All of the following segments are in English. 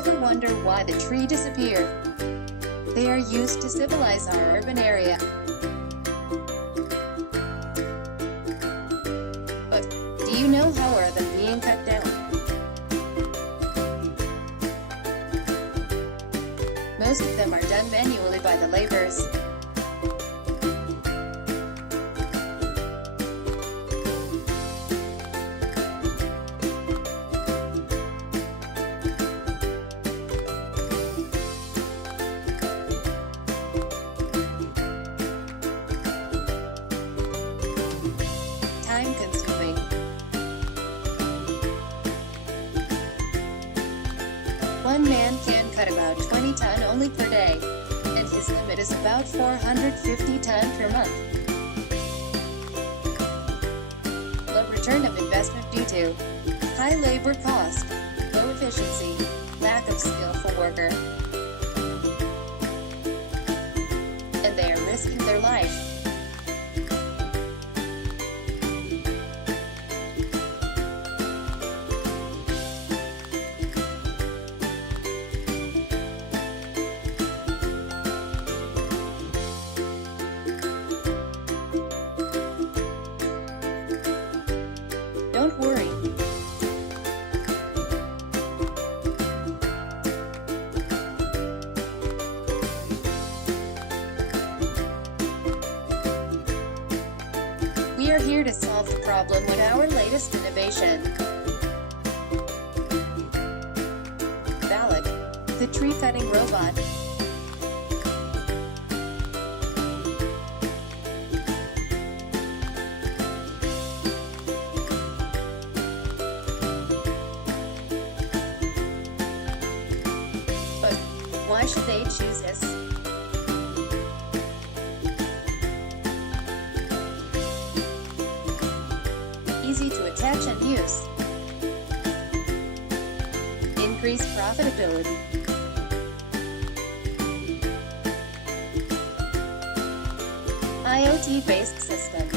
Ever wonder why the tree disappeared? They are used to civilize our urban area. But, do you know how are they being cut down? Most of them are done manually by the laborers. Time-consuming. One man can cut about 20 ton only per day, and his limit is about 450 ton per month. Low return of investment due to high labor cost, low efficiency, lack of skillful worker, and they are risking their life. Don't worry. We are here to solve the problem with our latest innovation. BALAK, the tree cutting robot. Why should they choose us? Easy to attach and use. Increased profitability. IoT-based system.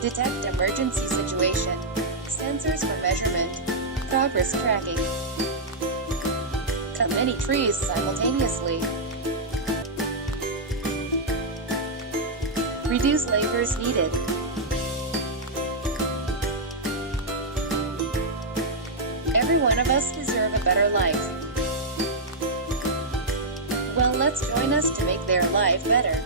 Detect emergency situation, sensors for measurement, progress tracking. Cut many trees simultaneously. Reduce labors needed. Every one of us deserve a better life. Well, let's join us to make their life better.